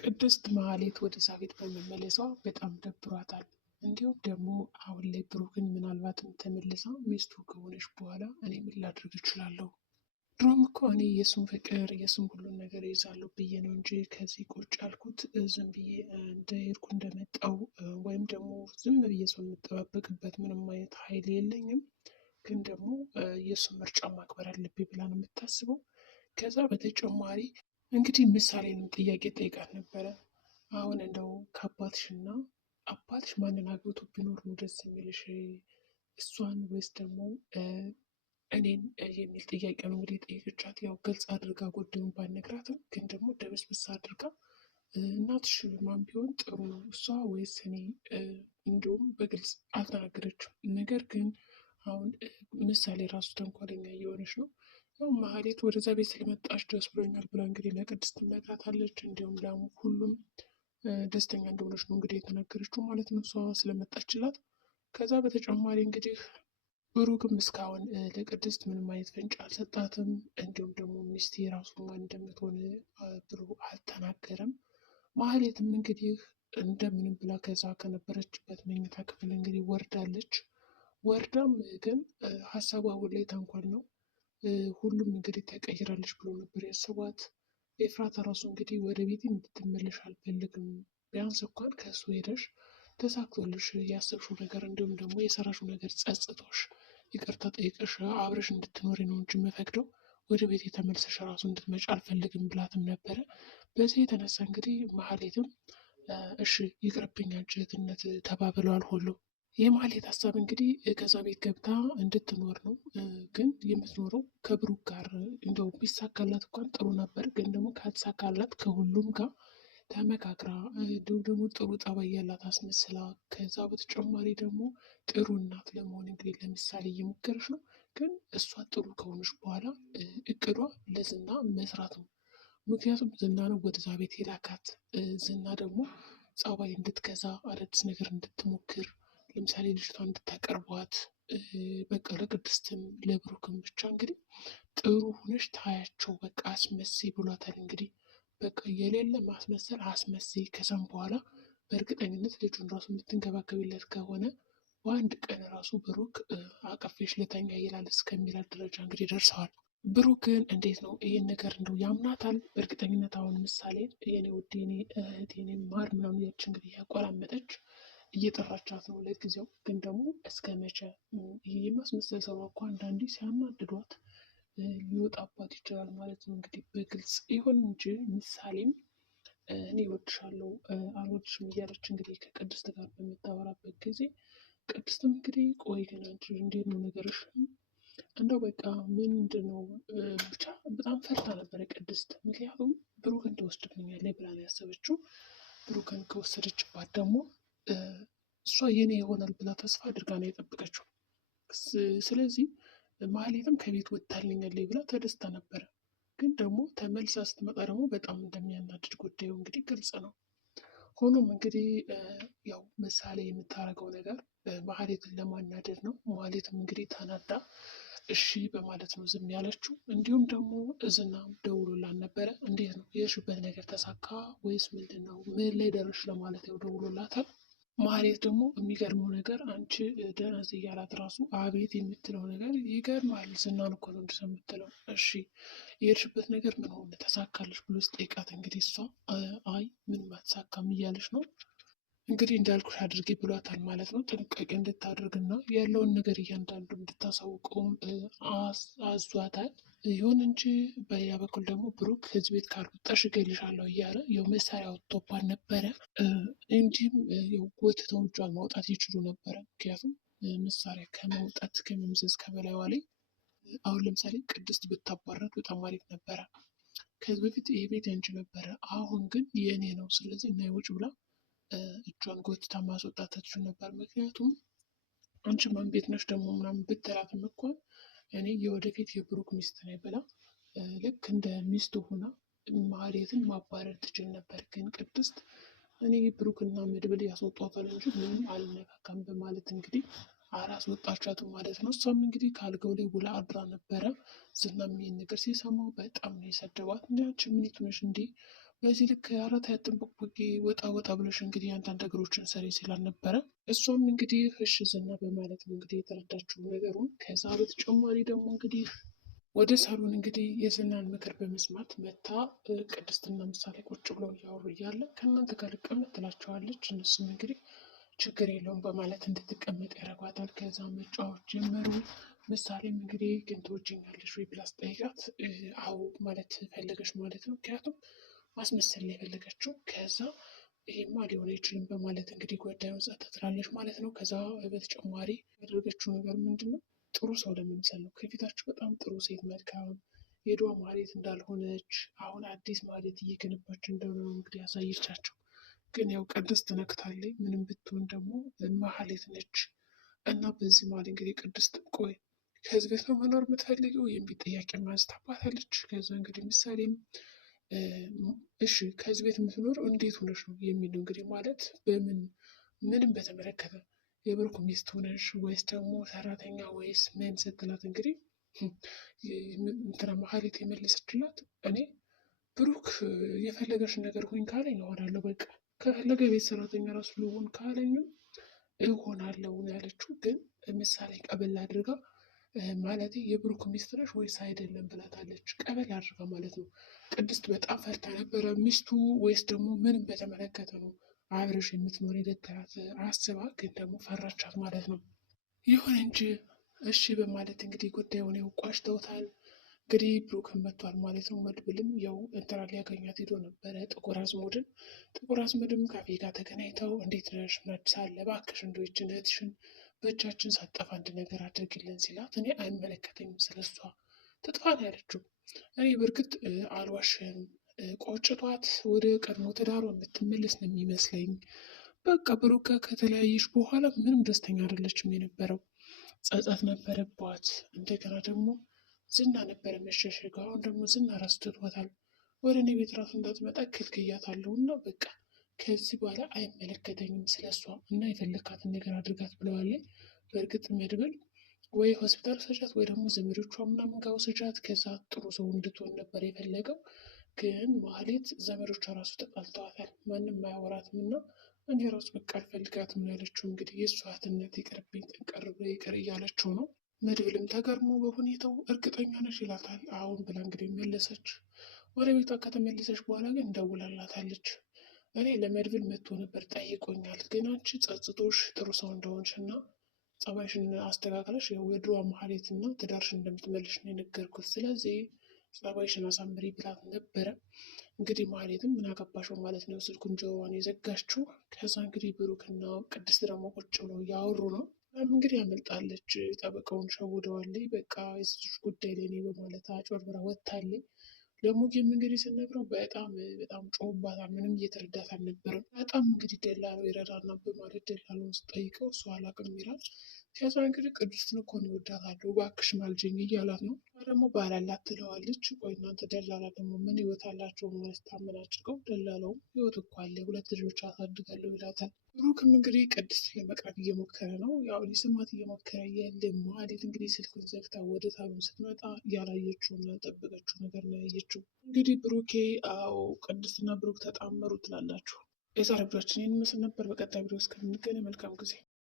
ቅድስት ማህሌት ወደዛ ቤት በመመለሷ በጣም ደብሯታል። እንዲሁም ደግሞ አሁን ላይ ብሩክን ምናልባትም ተመልሳ ሚስቱ ከሆነች በኋላ እኔ ምን ላድርግ እችላለሁ? ድሮም እኮ እኔ የእሱን ፍቅር የእሱን ሁሉን ነገር ይዛለሁ ብዬ ነው እንጂ ከዚህ ቁጭ ያልኩት ዝም ብዬ እንደሄድኩ እንደመጣው ወይም ደግሞ ዝም ብዬ ሰው የምጠባበቅበት ምንም አይነት ኃይል የለኝም። ግን ደግሞ የእሱን ምርጫ ማክበር አለብኝ ብላ ነው የምታስበው። ከዛ በተጨማሪ እንግዲህ ምሳሌንም ጥያቄ ጠይቃት ነበረ። አሁን እንደው ከአባትሽና አባትሽ ማንን አግብቶ ቢኖር ነው ደስ የሚልሽ? እሷን ወይስ ደግሞ እኔን የሚል ጥያቄ ነው እንግዲህ የጠየቀቻት። ያው ግልጽ አድርጋ ጉዳዩን ባትነግራትም ግን ደግሞ ደበስብሳ አድርጋ እናትሽ ማን ቢሆን ጥሩ ነው እሷ ወይስ እኔ? እንዲሁም በግልጽ አልተናገረችም። ነገር ግን አሁን ምሳሌ ራሱ ተንኮለኛ እየሆነች ነው። ያው ማህሌት ወደዛ ቤት ስለመጣች ደስ ብሎኛል ብላ እንግዲህ ለቅድስት ትነግራታለች። እንዲሁም ደግሞ ሁሉም ደስተኛ እንደሆነች ነው እንግዲህ የተናገረችው ማለት ነው እሷ ስለመጣችላት። ከዛ በተጨማሪ እንግዲህ ብሩክም እስካሁን ለቅድስት ምንም አይነት ፍንጭ አልሰጣትም። እንዲሁም ደግሞ ሚስቴ ራሱ ማን እንደምትሆን ብሎ አልተናገረም። ማህሌትም እንግዲህ እንደምንም ብላ ከዛ ከነበረችበት መኝታ ክፍል እንግዲህ ወርዳለች። ወርዳም ግን ሀሳቧ አሁን ላይ ተንኮል ነው። ሁሉም እንግዲህ ተቀይራለች ብሎ ነበር ያሰቧት። ኤፍራታ ራሱ እንግዲህ ወደ ቤት እንድትመለሽ አልፈልግም፣ ቢያንስ እንኳን ከእሱ ሄደሽ ተሳክቶልሽ ያሰብሽው ነገር እንዲሁም ደግሞ የሰራሽው ነገር ጸጽቶሽ ይቅርታ ጠይቀሽ አብረሽ እንድትኖሪ ነው እንጂ የምፈቅደው ወደ ቤት የተመልሰሽ ራሱ እንድትመጪ አልፈልግም ብላትም ነበረ። በዚህ የተነሳ እንግዲህ ማህሌትም እሺ ይቅርብኝ አንቺ እህትነት ተባብለዋል ሁሉ። የማህሌት ሀሳብ እንግዲህ ከዛ ቤት ገብታ እንድትኖር ነው። ግን የምትኖረው ከብሩክ ጋር እንደው ቢሳካላት እንኳን ጥሩ ነበር። ግን ደግሞ ካልተሳካላት ከሁሉም ጋር ተመካክራ እንዲሁም ደግሞ ጥሩ ጠባይ ያላት አስመስላ ከዛ በተጨማሪ ደግሞ ጥሩ እናት ለመሆን እንግዲህ ለምሳሌ እየሞከረች ነው። ግን እሷ ጥሩ ከሆነች በኋላ እቅዷ ለዝና መስራት ነው። ምክንያቱም ዝና ነው ወደዛ ቤት የላካት። ዝና ደግሞ ጸባይ እንድትገዛ አዳዲስ ነገር እንድትሞክር ለምሳሌ ልጅቷ እንድታቀርቧት በቃ ለቅድስትም ለብሩክም ብቻ እንግዲህ ጥሩ ሆነች ታያቸው በቃ አስመሳይ ብሏታል። እንግዲህ በቃ የሌለ ማስመሰል አስመሳይ። ከዛም በኋላ በእርግጠኝነት ልጁን ራሱ የምትንከባከቢለት ከሆነ በአንድ ቀን ራሱ ብሩክ አቀፌሽ ልተኛ ይላል እስከሚላት ደረጃ እንግዲህ ደርሰዋል። ብሩክ ግን እንዴት ነው ይህን ነገር እንደው ያምናታል? በእርግጠኝነት አሁን ምሳሌ የኔ ውድ የኔ እህት የኔ ማር ምናምን ያች እንግዲህ ያቆላመጠች እየጠራቻት ነው ለጊዜው። ግን ደግሞ እስከ መቼ ይህ የማስመሰል ሰው እኮ አንዳንዴ ሲያናድዷት ሊወጣባት ይችላል ማለት ነው እንግዲህ በግልጽ ይሁን እንጂ ምሳሌም እኔ እወድሻለሁ አልወድሽም እያለች እንግዲህ ከቅድስት ጋር በምታወራበት ጊዜ ቅድስትም እንግዲህ ቆይ ግን አንቺ እንዴት ነው ነገርሽ? እንደው በቃ ምንድን ነው ብቻ በጣም ፈርታ ነበረ ቅድስት። ምክንያቱም ብሩክን ትወስድብኛለች ብላ ነው ያሰበችው። ብሩክን ከወሰደችባት ደግሞ እሷ የኔ ይሆናል ብላ ተስፋ አድርጋ ነው የጠበቀችው። ስለዚህ ማህሌትም ከቤት ወጥታልኛለች ብላ ተደስታ ነበረ። ግን ደግሞ ተመልሳ ስትመጣ ደግሞ በጣም እንደሚያናድድ ጉዳዩ እንግዲህ ግልጽ ነው። ሆኖም እንግዲህ ያው ምሳሌ የምታደርገው ነገር ማህሌትን ለማናደድ ነው። ማህሌትም እንግዲህ ተናዳ እሺ በማለት ነው ዝም ያለችው። እንዲሁም ደግሞ ዝናም ደውሎላን ነበረ። እንዴት ነው የሄድሽበት ነገር ተሳካ ወይስ ምንድን ነው ምን ላይ ደረስሽ ለማለት ያው ደውሎላታል። ማህሌት ደግሞ የሚገርመው ነገር አንቺ ደነዝ እያላት ራሱ አቤት የምትለው ነገር ይገርማል። ዝናን እኮ ነው እንደዚያ የምትለው። እሺ የሄድሽበት ነገር ምን ሆነ ተሳካልሽ ብሎ ስጠይቃት እንግዲህ እሷ አይ ምንም አትሳካም እያለች ነው እንግዲህ እንዳልኩሽ አድርጌ ብሏታል ማለት ነው። ጥንቃቄ እንድታደርግና ያለውን ነገር እያንዳንዱ እንድታሳውቀውም አዟታል። ይሁን እንጂ በሌላ በኩል ደግሞ ብሩክ ከዚህ ቤት ካልወጣሽ እገልሻለሁ እያለ ያው መሳሪያ ወጥቶባት ነበረ። እንጂም ጎትተው እጇን ማውጣት ይችሉ ነበረ። ምክንያቱም መሳሪያ ከማውጣት ከመምዘዝ ከበላይዋ ላይ አሁን ለምሳሌ ቅድስት ብታባራት በጣም አሪፍ ነበረ። ከዚህ በፊት ይሄ ቤት ያንቺ ነበረ፣ አሁን ግን የእኔ ነው፣ ስለዚህ እና ውጭ ብላ እጇን ጎትታ ማስወጣት ትችል ነበር። ምክንያቱም አንቺ ማን ቤት ነሽ ደግሞ ምናምን ብትላትም እንኳን እኔ የወደፊት የብሩክ ሚስት ነኝ ብላ ልክ እንደ ሚስቱ ሆና ማህሌትን ማባረር ትችል ነበር። ግን ቅድስት እኔ ብሩክና መድብል ያስወጧታል እንጂ ምንም አልነካካም በማለት እንግዲህ አላስወጣቻትም ማለት ነው። እሷም እንግዲህ ከአልጋው ላይ ውላ አድራ ነበረ። ዝናም ይሄን ነገር ሲሰማው በጣም ነው የሰደባት። እንዲያች ምን ነሽ እንዴ በዚህ ልክ አራት ያጥንቦቅቦቄ ወጣ ወጣ ብለሽ እንግዲህ አንዳንድ ነገሮችን ሰሪ ስላልነበረ እሷም እንግዲህ እሺ ዝና በማለት ነው እንግዲህ የተረዳችው ነገሩን። ከዛ በተጨማሪ ደግሞ እንግዲህ ወደ ሳሎን እንግዲህ የዝናን ምክር በመስማት መታ ቅድስትና ምሳሌ ቁጭ ብለው እያወሩ እያለ ከእናንተ ጋር ልቀመጥ ትላቸዋለች። እነሱም እንግዲህ ችግር የለውም በማለት እንድትቀመጥ ያደርጓታል። ከዛ መጫወት ጀመሩ። ምሳሌም እንግዲህ ግን ትወጂኛለሽ ወይ ብላ ስጠይቃት አዎ ማለት ፈለገች ማለት ነው። ምክንያቱም ማስመሰል ነው የፈለገችው። ከዛ ይሄማ ሊሆን አይችልም በማለት እንግዲህ ጉዳዩን ጸጥ ትላለች ማለት ነው። ከዛ በተጨማሪ ያደረገችው ነገር ምንድን ነው? ጥሩ ሰው ለመምሰል ነው። ከፊታችሁ በጣም ጥሩ ሴት መልካም የድሮ ማህሌት እንዳልሆነች አሁን አዲስ ማህሌት እየገነባች እንደሆነ ነው እንግዲህ ያሳየቻቸው። ግን ያው ቅድስት ነክታለች። ምንም ብትሆን ደግሞ ማህሌት ነች እና በዚህ መሀል እንግዲህ ቅድስት ቆይ ከዚህ ቤት ነው መኖር የምትፈልገው የሚል ጥያቄ ማንስታባታለች። ከዛ እንግዲህ ምሳሌም እሺ ከዚህ ቤት የምትኖረው እንዴት ሆነች ነው የሚል እንግዲህ ማለት ምንም በተመለከተ የብሩክ ሚስት ሆነሽ ወይስ ደግሞ ሰራተኛ ወይስ ምን ስትላት እንግዲህ እንትና መሀሌት የመለሰችላት እኔ ብሩክ የፈለገሽን ነገር ሁኝ ካለኝ እሆናለሁ፣ በቃ ከፈለገ የቤት ሰራተኛ ራሱ ልሆን ካለኝም እሆናለሁ ነው ያለችው። ግን ምሳሌ ቀበል አድርጋ ማለት የብሩክ ሚስት ነሽ ወይስ አይደለም ብላታለች። ቀበል አድርጋ ማለት ነው። ቅድስት በጣም ፈርታ ነበረ። ሚስቱ ወይስ ደግሞ ምንም በተመለከተ ነው አብረሽ የምትኖር የደተራት አስባ፣ ግን ደግሞ ፈራቻት ማለት ነው። ይሁን እንጂ እሺ በማለት እንግዲህ ጉዳዩን ቋጭተውታል። እንግዲህ ብሩክን መጥቷል ማለት ነው። መድብልም ያው እንትና ሊያገኛት ሄዶ ነበረ ጥቁር አዝሙድን። ጥቁር አዝሙድም ካፌ ጋር ተገናኝተው እንዴት ነሽ ምን አዲስ አለ እባክሽ እንደው ይህችን እህትሽን በእጃችን ሳጠፋ አንድ ነገር አድርግልን ሲላት እኔ አይመለከተኝም ስለሷ ትጥፋ ነው ያለችው። እኔ በእርግጥ አልዋሽም ቆጭቷት ወደ ቀድሞ ትዳሯ የምትመለስ ነው የሚመስለኝ። በቃ ብሩክ ከተለያየች በኋላ ምንም ደስተኛ አይደለችም የነበረው። ጸጸት ነበረባት። እንደገና ደግሞ ዝና ነበረ መሸሸግ። አሁን ደግሞ ዝና ራሱ ትቷታል። ወደ እኔ ቤት ራሱ እንዳትመጣ ክልክያታለሁ እና በቃ ከዚህ በኋላ አይመለከተኝም ስለሷ እና የፈለካትን ነገር አድርጋት ብለዋለኝ። በእርግጥ መድብል ወይ ሆስፒታል ሰጃት ወይ ደግሞ ዘመዶቿ ምናምን ጋር ወሰጃት። ከዛ ጥሩ ሰው እንድትሆን ነበር የፈለገው። ግን ማህሌት ዘመዶቿ ራሱ ተጣልተዋታል። ማንም አያወራትም እና እኔ ራሱ በቃ አልፈልጋትም ያለችው። እንግዲህ የእሷ እህትነት ይቅርብኝ ጠንቀር ብሎ ይቅር እያለችው ነው። መድብልም ተገርሞ በሁኔታው እርግጠኛ ነሽ ይላታል። አሁን ብላ እንግዲህ መለሰች። ወደ ቤቷ ከተመለሰች በኋላ ግን እንደውላላታለች። እኔ ለመድብል መጥቶ ነበር ጠይቆኛል፣ ግን አንቺ ጸጽቶሽ ጥሩ ሰው እንደሆንሽ እና ጸባይሽን አስተካክለሽ የድሮ ማህሌት እና ትዳርሽን እንደምትመልሽ ነው የነገርኩት። ስለዚህ ጸባይሽን አሳምሪ ብላት ነበረ። እንግዲህ ማህሌትም ምን አገባሽው ማለት ነው ስልኩን ጆሮዋን የዘጋችው። ከዛ እንግዲህ ብሩክና ቅድስት ደግሞ ቁጭ ብለው እያወሩ ነው። እንግዲህ ያመልጣለች። ጠበቃውን ሸውደዋለች። በቃ የሴቶች ጉዳይ ላይ እኔ በማለት አጭበርብራ ወጥታለች። ለሙጌም እንግዲህ ስነግረው በጣም በጣም ጮህባታል። ምንም እየተረዳት አልነበረም። በጣም እንግዲህ ደላለው ይረዳና በማለት ደላለውን ስጠይቀው እሱ አላቅም ይላል። ከዛ እንግዲህ ቅድስትን እኮ ነው እወዳታለሁ እባክሽ ማልጅኝ እያላት ነው። ደግሞ ባላላት ትለዋለች። ቆይ እናንተ ደላላ ደግሞ ምን ህይወት አላቸው ማለት ታመናጭቀው። ደላለውም ህይወት እኮ አለ 2 ልጆች አሳድጋለሁ ይላታል። ብሩክም እንግዲህ ቅድስት ለመቅረብ እየሞከረ ነው። ያው ሊስማት እየሞከረ የለ ማህሌት እንግዲህ ስልኩን ዘግታ ወደ ሳሎን ስትመጣ ያላየችውና ያልጠበቀችው ነገር ነው ያየችው። እንግዲህ ብሩኬ አዎ ቅድስትና ብሩክ ተጣመሩ ትላላችሁ። የዛሬ ቪዲዮአችን ይህን ይመስል ነበር። በቀጣይ ቪዲዮ እስከምንገናኝ መልካም ጊዜ